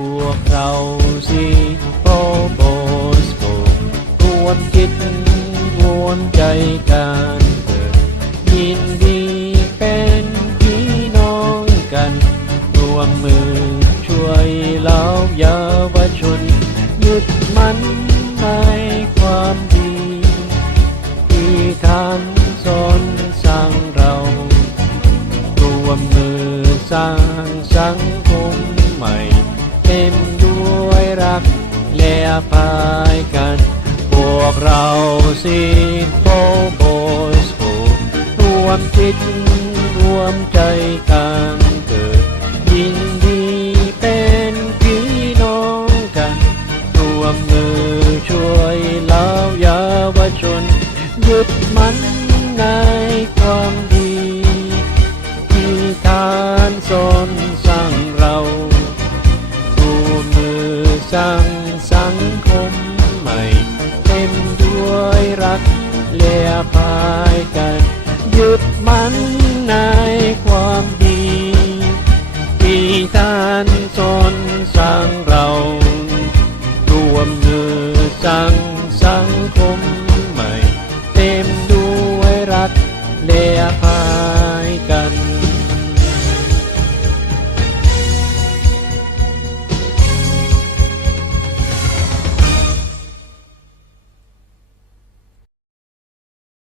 พวกเราสิโปโบสโกรวมจิตรวมใจกันเกิดยินดีเป็นพี่น้องกัน รวมมือช่วยเหล่าเยาวชนหยึดมันในความดี ที่ทานสอนสั่งเรา รวมมือสร้างสังคม ต็มด้วยรัก และอภัยกัน พวกเราสิโปโบสโกรวมจิตรวมใจกันเกิด ยินดีเป็นพี่น้องกัน รวมมือช่วยเหล่ายาวชน ยึดมันั้งสังคมใหม่ เต็มด้วยรักเลียพายกันหยุดมั่นในความดีทีท่านสนสร้างเรารวมมือสั้งสังคมใหม่ เต็มด้วยรักเละพ